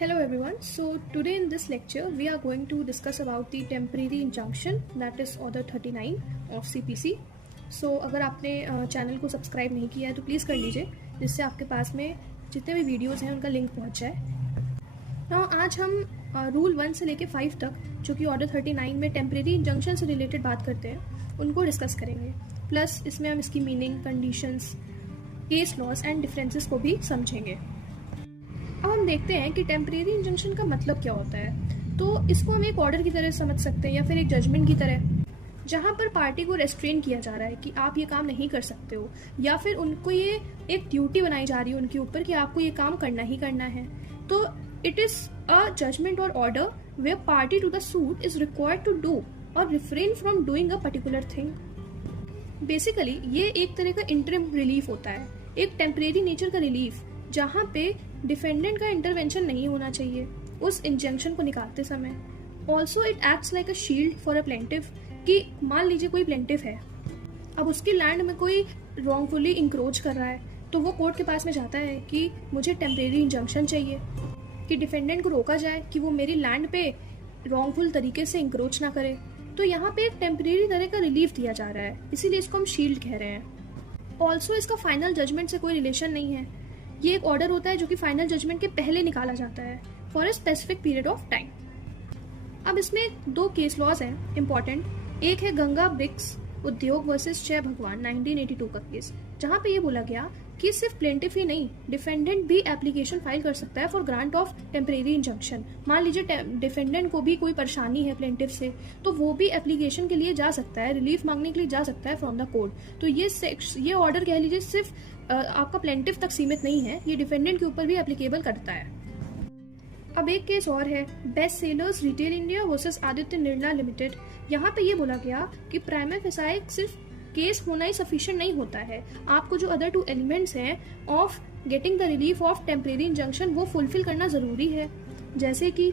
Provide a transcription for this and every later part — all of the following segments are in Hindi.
Hello everyone. So today in this lecture we are going to discuss about the temporary injunction, that is order 39 of CPC. So अगर आपने चैनल को सब्सक्राइब नहीं किया है तो प्लीज़ कर लीजिए, जिससे आपके पास में जितने भी वीडियोस हैं उनका लिंक पहुंच जाए। आज हम रूल 1 से लेके 5 तक, जो कि ऑर्डर 39 में टेम्परेरी इंजंक्शन से रिलेटेड बात करते हैं, उनको डिस्कस करेंगे। प्लस इसमें हम इसकी meaning, conditions, case laws and differences को भी समझेंगे। अब हम देखते हैं कि टेम्परेरी इंजंक्शन का मतलब क्या होता है। तो इसको हम एक ऑर्डर की तरह समझ सकते हैं या फिर एक जजमेंट की तरह, जहां पर पार्टी को रेस्ट्रेन किया जा रहा है कि आप ये काम नहीं कर सकते हो, या फिर उनको ये एक ड्यूटी बनाई जा रही है उनके ऊपर कि आपको ये काम करना ही करना है। तो इट इज अ जजमेंट और order where party to the suit is required to do और refrain from doing a particular thing. Basically ये एक तरह का इंटरिम रिलीफ होता है, एक टेम्परेरी नेचर का रिलीफ, जहां पे डिफेंडेंट का इंटरवेंशन नहीं होना चाहिए उस इंजंक्शन को निकालते समय। Also it acts like a shield for a plaintiff, कि मान लीजिए कोई प्लेंटिफ है, अब उसकी लैंड में कोई रॉन्गफुली इंक्रोच कर रहा है, तो वो कोर्ट के पास में जाता है कि मुझे टेम्परेरी इंजंक्शन चाहिए कि डिफेंडेंट को रोका जाए कि वो मेरी लैंड पे रॉन्गफुल तरीके से इंक्रोच ना करे। तो यहाँ पे एक टेम्परेरी तरह का रिलीफ दिया जा रहा है, इसीलिए इसको हम शील्ड कह रहे हैं। ऑल्सो इसका फाइनल जजमेंट से कोई रिलेशन नहीं है, ये एक ऑर्डर होता है जो कि फाइनल जजमेंट के पहले निकाला जाता है for a specific period of time. अब इसमें 2 केस लॉज हैं इंपॉर्टेंट। एक है गंगा ब्रिक्स उद्योग वर्सेस जय भगवान 1982 का केस, जहां पे ये बोला गया कि सिर्फ प्लेंटिफ ही नहीं, डिफेंडेंट भी एप्लीकेशन फाइल कर सकता है for grant of temporary injunction. मान लीजिए डिफेंडेंट को भी कोई परेशानी है प्लेंटिफ से, तो वो भी एप्लीकेशन के लिए जा सकता है, रिलीफ मांगने के लिए जा सकता है फ्रॉम द कोर्ट। तो ये ऑर्डर कह लीजिए सिर्फ आपका प्लेंटिफ तक सीमित नहीं है, ये डिफेंडेंट के ऊपर भी एप्लीकेबल करता है। अब एक केस और है, best sellers retail India versus Aditya Nirla limited. यहाँ पे ये बोला गया कि प्राइमा फेसाई सिर्फ केस होना ही सफिशिएंट नहीं होता है, आपको जो अदर 2 एलिमेंट्स हैं of getting the relief of temporary injunction वो फुलफिल करना जरूरी है। जैसे कि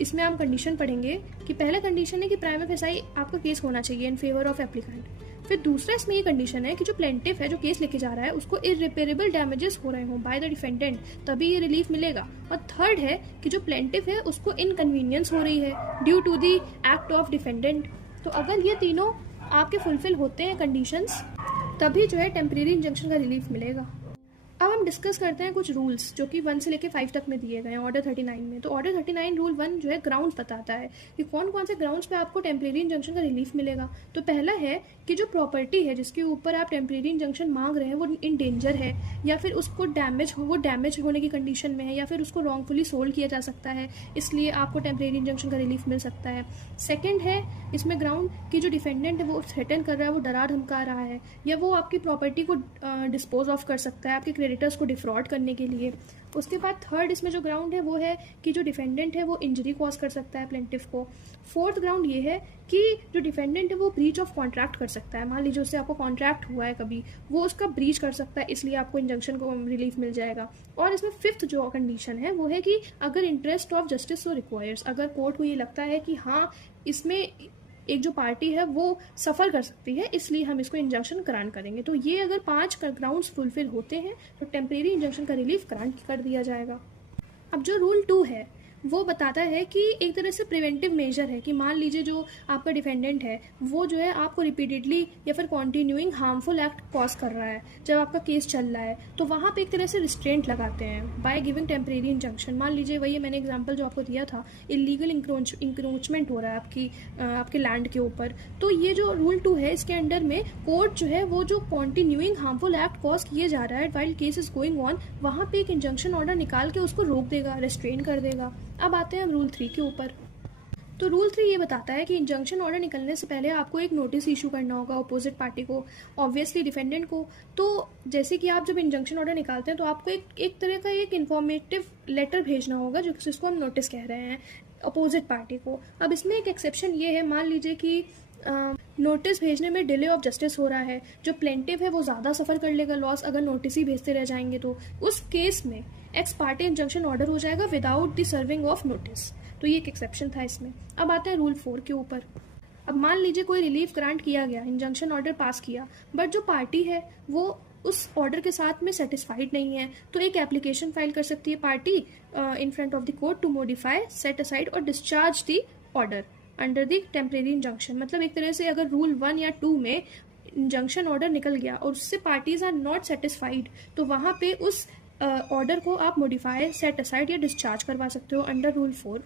इसमें हम कंडीशन पढ़ेंगे कि पहला कंडीशन है कि प्राइमा फेसाई आपका केस होना चाहिए इन फेवर ऑफ एप्लीकेंट। फिर दूसरा इसमें ये कंडीशन है कि जो प्लेंटिफ है, जो केस लेके जा रहा है, उसको इररिपेरेबल डैमेजेस हो रहे हो बाय द डिफेंडेंट, तभी ये रिलीफ मिलेगा। और थर्ड है कि जो प्लेंटिफ है उसको इनकन्वीनियंस हो रही है due to the act of defendant. तो अगर ये तीनों आपके फुलफिल होते हैं कंडीशंस, तभी जो है टेम्परेरी इंजंक्शन का रिलीफ मिलेगा। अब हम डिस्कस करते हैं कुछ रूल्स जो कि 1 से लेके 5 तक में दिए गए हैं ऑर्डर 39 में। तो ऑर्डर 39 रूल 1 जो है ग्राउंड्स बताता है कि कौन कौन से ग्राउंड्स पे आपको टेम्परेरी इंजंक्शन का रिलीफ मिलेगा। तो पहला है कि जो प्रॉपर्टी है जिसके ऊपर आप टेम्परेरी इंजंक्शन मांग रहे हैं वो इन डेंजर है, या फिर उसको डैमेज होने की कंडीशन में है, या फिर उसको रॉन्गफुली सोल्ड किया जा सकता है, इसलिए आपको टेम्परेरी इंजंक्शन का रिलीफ मिल सकता है। सेकेंड है इसमें ग्राउंड कि जो डिफेंडेंट है वो थ्रेटन कर रहा है, वो डरा धमका रहा है, या वो आपकी प्रॉपर्टी को डिस्पोज ऑफ कर सकता है आपके क्रेडिटर्स को डिफ्रॉड करने के लिए। उसके बाद थर्ड इसमें जो ग्राउंड है वो है कि जो डिफेंडेंट है वो इंजरी कॉज कर सकता है प्लेंटिफ को। फोर्थ ग्राउंड ये है कि जो डिफेंडेंट है वो ब्रीच ऑफ कॉन्ट्रैक्ट कर सकता है, मान लीजिए उससे आपको कॉन्ट्रैक्ट हुआ है कभी, वो उसका ब्रीच कर सकता है, इसलिए आपको इंजंक्शन को रिलीफ मिल जाएगा। और इसमें फिफ्थ जो कंडीशन है वो है कि अगर interest of justice so requires, अगर कोर्ट को ये लगता है कि हाँ इसमें एक जो पार्टी है वो सफ़र कर सकती है, इसलिए हम इसको इंजंक्शन ग्रांट करेंगे। तो ये अगर 5 ग्राउंड्स फुलफिल होते हैं तो टेम्परेरी इंजंक्शन का रिलीफ ग्रांट कर दिया जाएगा। अब जो रूल 2 है वो बताता है कि एक तरह से प्रिवेंटिव मेजर है कि मान लीजिए जो आपका डिफेंडेंट है वो जो है आपको रिपीटेडली या फिर कॉन्टिन्यूइंग हार्मफुल एक्ट कॉज कर रहा है जब आपका केस चल रहा है, तो वहाँ पे एक तरह से रिस्ट्रेंट लगाते हैं बाय गिविंग टेम्परेरी इंजंक्शन। मान लीजिए वही मैंने एग्जांपल जो आपको दिया था, इलीगल इंक्रोचमेंट हो रहा है आपके लैंड के ऊपर, तो ये जो रूल 2 है इसके अंडर में कोर्ट जो है वो जो कॉन्टिन्यूइंग हार्मफुल एक्ट कॉज किए जा रहा है while case is going on, वहाँ पे एक इंजंक्शन ऑर्डर निकाल के उसको रोक देगा, रेस्ट्रेन कर देगा। अब आते हैं हम रूल 3 के ऊपर। तो रूल 3 ये बताता है कि इंजंक्शन ऑर्डर निकलने से पहले आपको एक नोटिस इशू करना होगा अपोजिट पार्टी को, ऑब्वियसली डिफेंडेंट को। तो जैसे कि आप जब इंजंक्शन ऑर्डर निकालते हैं तो आपको एक तरह का एक इन्फॉर्मेटिव लेटर भेजना होगा जिसको हम नोटिस कह रहे हैं अपोजिट पार्टी को। अब इसमें एक एक्सेप्शन ये है, मान लीजिए कि नोटिस भेजने में डिले ऑफ जस्टिस हो रहा है, जो प्लेंटिव है वो ज़्यादा सफ़र कर लेगा लॉस अगर नोटिस ही भेजते रह जाएंगे, तो उस केस में एक्स पार्टी इंजंक्शन ऑर्डर हो जाएगा without the serving of notice. तो ये एक एक्सेप्शन था इसमें। अब आते हैं रूल 4 के ऊपर। अब मान लीजिए कोई रिलीफ ग्रांट किया गया, इंजंक्शन ऑर्डर पास किया, बट जो पार्टी है वो उस ऑर्डर के साथ में सेटिस्फाइड नहीं है, तो एक एप्लीकेशन फाइल कर सकती है party in front of the court to modify, set aside और discharge the order under the temporary injunction. मतलब एक तरह से अगर रूल 1 या 2 में इंजंक्शन ऑर्डर निकल गया और उससे पार्टीज आर नॉट सेटिस्फाइड, तो वहाँ पे उस ऑर्डर को आप मॉडिफाई, सेट असाइड या डिस्चार्ज करवा सकते हो अंडर रूल 4।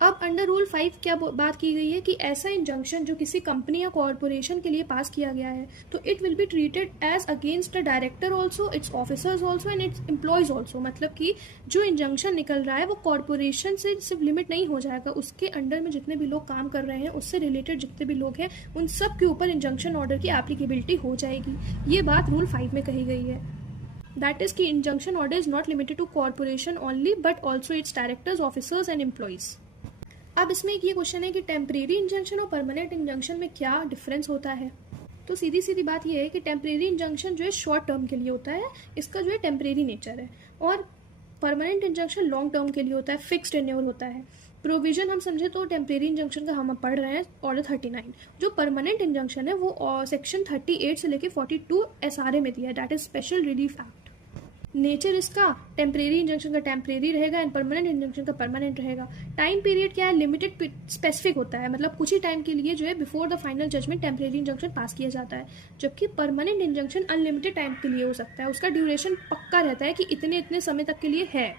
अब अंडर रूल 5 क्या बात की गई है कि ऐसा इंजंक्शन जो किसी कंपनी या कॉरपोरेशन के लिए पास किया गया है, तो it will be treated as against a director also, its officers also and its employees also. मतलब कि जो इंजंक्शन निकल रहा है वो कॉरपोरेशन से सिर्फ लिमिट नहीं हो जाएगा, उसके अंडर में जितने भी लोग काम कर रहे हैं, उससे रिलेटेड जितने भी लोग हैं, उन सब के ऊपर इंजंक्शन ऑर्डर की एप्लीकेबिलिटी हो जाएगी। ये बात रूल 5 में कही गई है। दैट इज कि injunction order is not limited to corporation only but also its directors, officers and employees. अब इसमें एक ये क्वेश्चन है कि टेम्परेरी इंजंक्शन और परमानेंट इंजंक्शन में क्या डिफरेंस होता है। तो सीधी सीधी बात यह है कि टेम्परेरी इंजंक्शन जो है शॉर्ट टर्म के लिए होता है, इसका जो है टेम्परेरी नेचर है, और परमानेंट इंजंक्शन लॉन्ग टर्म के लिए होता है, फिक्स्ड टेन्योर होता है। प्रोविजन हम समझे तो टेम्परेरी इंजंक्शन का हम पढ़ रहे हैं ऑर्डर 39। जो परमानेंट इंजंक्शन है वो सेक्शन 38 से लेके 42 SRA में दिया है, that is special relief act. Nature इसका टेम्परेरी इंजंक्शन का टेम्परेरी रहेगा एंड परमानेंट इंजंक्शन का परमानेंट रहेगा। टाइम पीरियड क्या है, लिमिटेड स्पेसिफिक होता है, मतलब कुछ ही टाइम के लिए जो है before the final judgement temporary injunction pass किया जाता है, जबकि परमानेंट इंजंक्शन अनलिमिटेड टाइम के लिए हो सकता है, उसका ड्यूरेशन पक्का रहता है कि इतने इतने समय तक के लिए है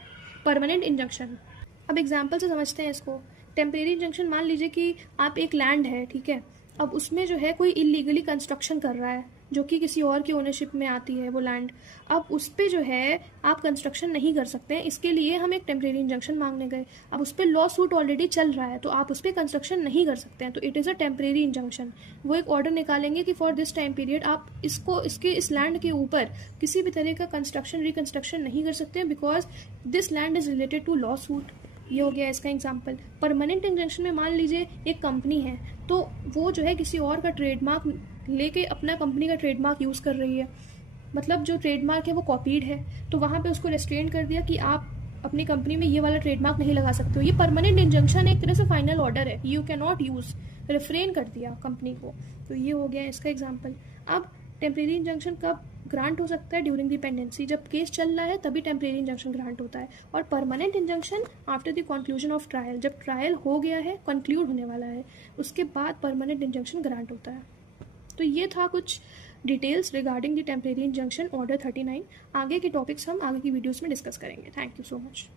परमानेंट इंजंक्शन। अब एग्जाम्पल से समझते हैं इसको। टेम्परेरी इंजंक्शन मान लीजिए कि आप एक लैंड है, ठीक है, अब उसमें जो है कोई इलीगली कंस्ट्रक्शन कर रहा है जो कि किसी और की ओनरशिप में आती है वो लैंड, अब उस पर जो है आप कंस्ट्रक्शन नहीं कर सकते हैं, इसके लिए हम एक टेम्परेरी इंजंक्शन मांगने गए। अब उस पर लॉ सूट ऑलरेडी चल रहा है तो आप उस पर कंस्ट्रक्शन नहीं कर सकते हैं, तो it is a temporary injunction. वो एक ऑर्डर निकालेंगे कि फॉर दिस टाइम पीरियड आप इस लैंड के ऊपर किसी भी तरह का कंस्ट्रक्शन रिकंस्ट्रक्शन नहीं कर सकते हैं because this land is related to lawsuit. ये हो गया इसका एग्जाम्पल। परमानेंट इंजंक्शन में मान लीजिए एक कंपनी है, तो वो जो है किसी और का ट्रेडमार्क लेके अपना कंपनी का ट्रेडमार्क यूज़ कर रही है, मतलब जो ट्रेडमार्क है वो कॉपीड है, तो वहाँ पे उसको रेस्ट्रेन कर दिया कि आप अपनी कंपनी में ये वाला ट्रेडमार्क नहीं लगा सकते हो। ये परमानेंट इंजंक्शन एक तरह से फाइनल ऑर्डर है, you can not use, refrain कर दिया कंपनी को। तो ये हो गया इसका एग्जाम्पल। अब टेम्परेरी इंजंक्शन कब ग्रांट हो सकता है, ड्यूरिंग द पेंडेंसी, जब केस चल रहा है तभी टेम्परेरी इंजंक्शन ग्रांट होता है, और permanent injunction after the conclusion of trial, जब ट्रायल हो गया है, कंक्लूड होने वाला है, उसके बाद परमानेंट इंजंक्शन ग्रांट होता है। तो ये था कुछ details regarding the temporary injunction order 39। आगे के टॉपिक्स हम आगे की वीडियोस में डिस्कस करेंगे। Thank you so much.